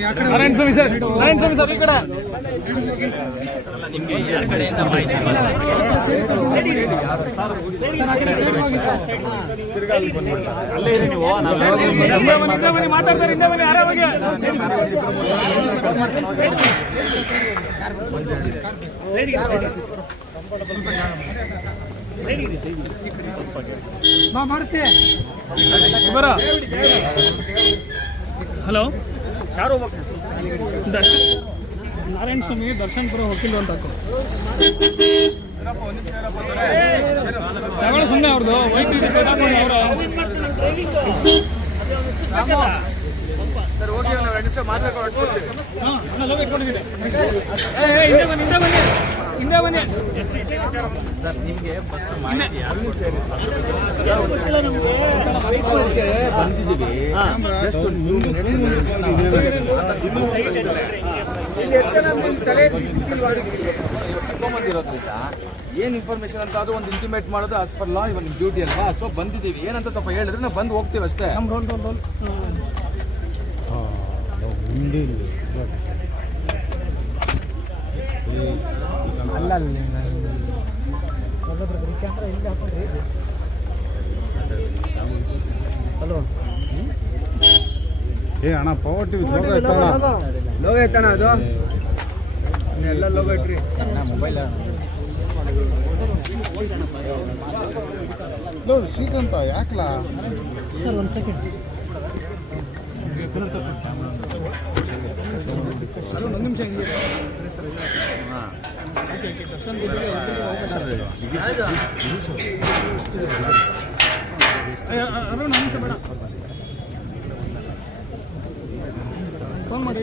Narayana Swamy sir Narayana Swamy sir ಈ ಕಡೆ. Hello. ಯಾರು ದರ್ಶನ್ ನಾರಾಯಣ ಸ್ವಾಮಿ ದರ್ಶನ್ ಪುರ ಹೋಗಿಲ್ಲ ಅಂತ ತಗೊಳ್ಳಿ ಸುಮ್ಮನೆ ಅವ್ರದ್ದು ವೈಟ್ ಇದೆ ಅವರ ಸರ್ ಹೋಗಿ ಒಂದು ಎರಡು ನಿಮಿಷ ಮಾತಾಡ್ಕೊಂಡು ಹಾಂ ಅಣ್ಣ ಲೋಗ ಇಟ್ಕೊಂಡಿದ್ದೀನಿ ಏ, ಏ, ಹಿಂದೆ ಬನ್ನಿ ಹಿಂದೆ ಬನ್ನಿ. ಹಿಂದೆ ಬನ್ನಿ. ಬಂದಿದ್ದೀವಿ. ಜಸ್ಟ್ ಬಂದಿರೋದ್ರಿಂದ ಏನ್ ಇನ್ಫಾರ್ಮೇಶನ್ ಅಂತ ಅದು ಒಂದು ಇಂಟಿಮೇಟ್ ಮಾಡೋದು ಆಸ್ ಪರ್ ಲಾ ಇವನ್ ಡ್ಯೂಟಿ ಅಲ್ವಾ? ಸೊ ಬಂದಿದ್ದೀವಿ. ಏನಂತ ಸ್ವಲ್ಪ ಹೇಳಿದ್ರೆ ನಾವು ಬಂದು ಹೋಗ್ತೀವಿ ಅಷ್ಟೇ. ರೋಲ್ ಏ ಅಣ್ಣ ಪವರ್ ಟಿವಿ ಲೋಗೋ ಎತ್ತಣ ಲೋಗ ಐತಣ ಅದು? ಎಲ್ಲ ಲೋಗ ಇಟ್ರಿ ಮೊಬೈಲ್ ಲೋ ಶ್ರೀಕಾಂತ ಯಾಕಲಾ? ಸರ್ ಒಂದು ಸೆಕೆಂಡ್ ಅದು ನಿಮಿಷ ಹಿಂಗೆ ಅರುಣ್ ಒಂದು ನಿಮಿಷ ಬೇಡ. ಫೋನ್ ಮಾಡಿ.